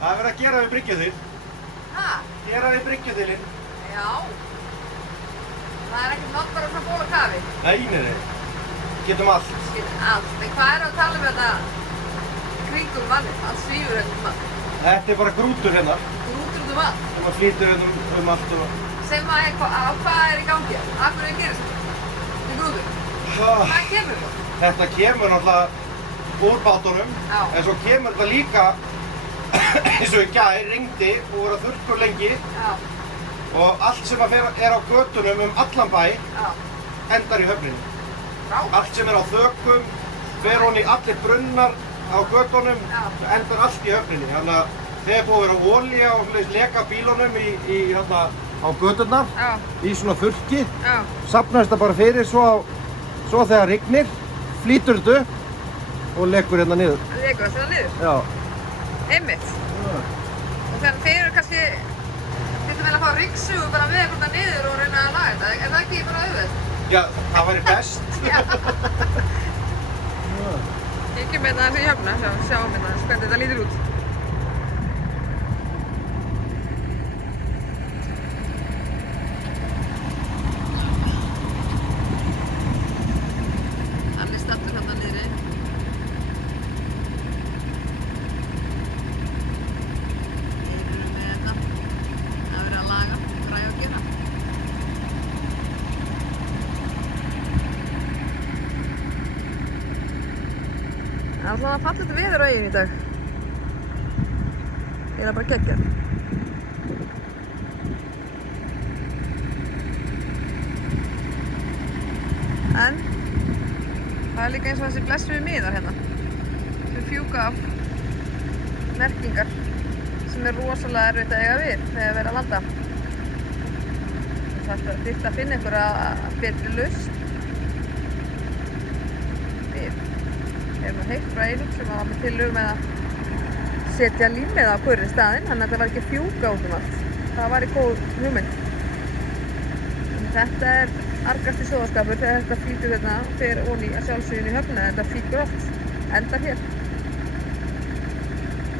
Það verður að gera við bryggjuþil. Hæ? Gera við bryggjuþilinn. Já. Það ekkert nátt bara svona ból og kafi. Nei. Getum allt. Getum allt. En hvað að tala um þetta kringum mannið? Allt svífur hérna mann. Þetta bara grútur hérna. Grútur út allt. Maður flýtur hérna allt og... Sem að hvað í gangi? Af hverju gerist þetta? Þetta grútur. Hvað kemur það? Þetta kemur náttúrulega úr bátunum. Já. En svo kemur þetta líka eins og í gær, rigndi og voru þurrkur lengi. Já. Og allt sem er á götunum allan bæ endar í höfninni. Allt sem á þökum, fer hon í allir brunnar á götunum, endar allt í höfninni. Þannig að þegar búið að vera olía og leka bílunum hérna á göturnar, í svona þurrki, safnast það bara fyrir svo þegar rignir, flýtur þetta upp og lekur hérna niður. Lekur það hérna niður? Já. Einmitt. Og þannig þeir eru kannski þurftu vel að fá ryggsugu bara með eitthvað niður og reyna að laga þetta. Er það ekki bara auðvelt? Já, það væri best. Ég kem hérna aðeins í höfna, sjáum hérna hvernig þetta lítur út. Hann er stattur hérna niðri. Þeir eru með þetta. Það verður að laga, græja og gera. Það er alltaf fallegt veður á eyjunni í dag. Það er bara geggjað. En það er líka eins og þessi blessuðu miðar hérna sem fjúka af merkingar sem er rosalega erfitt að eiga við þegar verið að landa. Það þyrfti að finna einhverja betri lausn. Við erum heilt frá einum sem var með tillögu með að setja límmiða á hverri staðinn, þannig að það var ekki að fjúka út allt. Það var í góð hugmynd. Þetta er argasti sjóðaskapur þegar þetta flýtur hérna og fer ofan í að sjálfsögðu inn í höfnina, en þetta flýtur oft, endar hér.